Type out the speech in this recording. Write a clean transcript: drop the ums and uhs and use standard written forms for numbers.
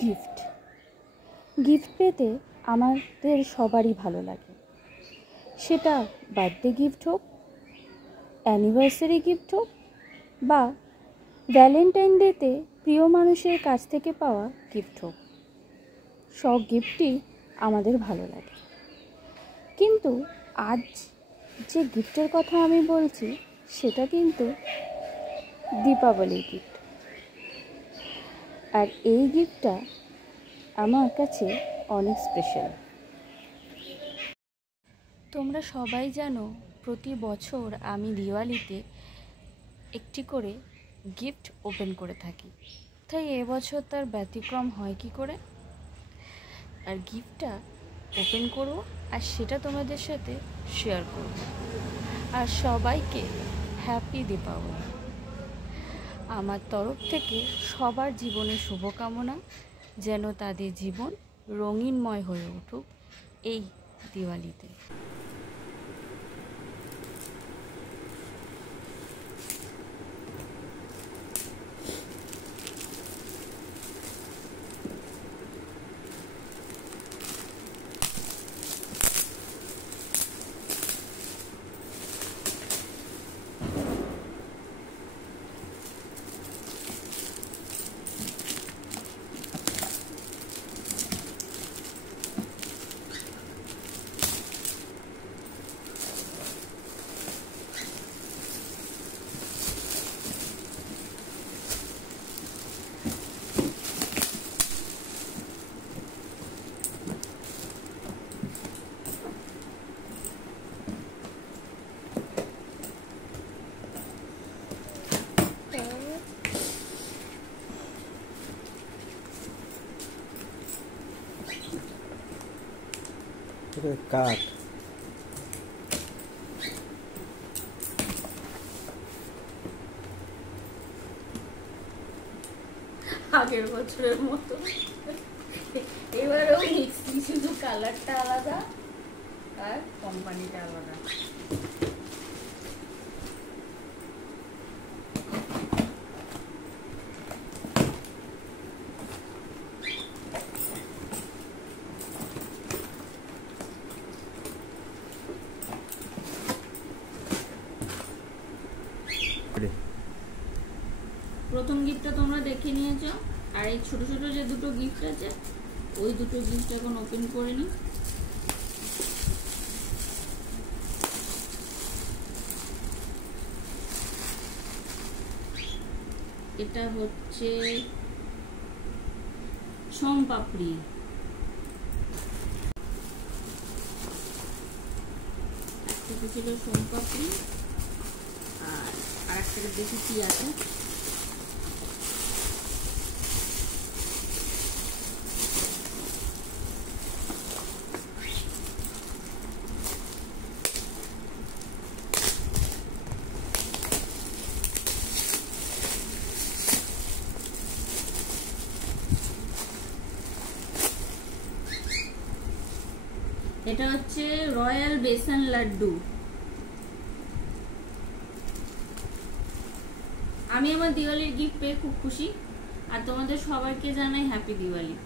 Gift gift পেতে আমাদের সবারই ভালো লাগে। সেটা বার্থডে গিফট হোক, অ্যানিভার্সারি গিফট হোক বা ভ্যালেন্টাইন ডেতে প্রিয় মানুষের কাছ থেকে পাওয়া গিফট হোক, সব গিফটই আমাদের ভালো লাগে। কিন্তু আজ যে গিফটের কথা আমি বলছি সেটা কিন্তু দীপাবলির গিফট। আর এই গিফটটা আমার কাছে অনেক স্পেশাল। তোমরা সবাই জানো প্রতি বছর আমি দিওয়ালিতে একটি করে গিফট ওপেন করে থাকি, তাই এবছর তার ব্যতিক্রম হয় কি করে। আর গিফটটা ওপেন করব আর সেটা তোমাদের সাথে শেয়ার করব। আর সবাইকে হ্যাপি দীপাবলি। আমার তরফ থেকে সবার জীবনে শুভকামনা, যেন তাদের জীবন রঙিনময় হয়ে উঠুক এই দিওয়ালিতে। কাঠ আগের বছরের মতো এবারেও মিক্সি, শুধু কালারটা আলাদা আর কোম্পানিটা আলাদা। প্রথম গিফটটা তোমরা দেখে নিয়েছো, আর এই ছোট ছোট যে দুটো গিফট আছে ওই দুটো গিফট এখন ওপেন করে নি। এটা হচ্ছে সোমপাপড়ি, একটা ছিল সোমপাপড়ি আর আরেকটা দেখি কি আছে। এটা হচ্ছে রয়্যাল বেসন লাড্ডু। আমি আমার দিওয়ালির গিফট পেয়ে খুব খুশি, আর তোমাদের সবাইকে জানাই হ্যাপি দিওয়ালি।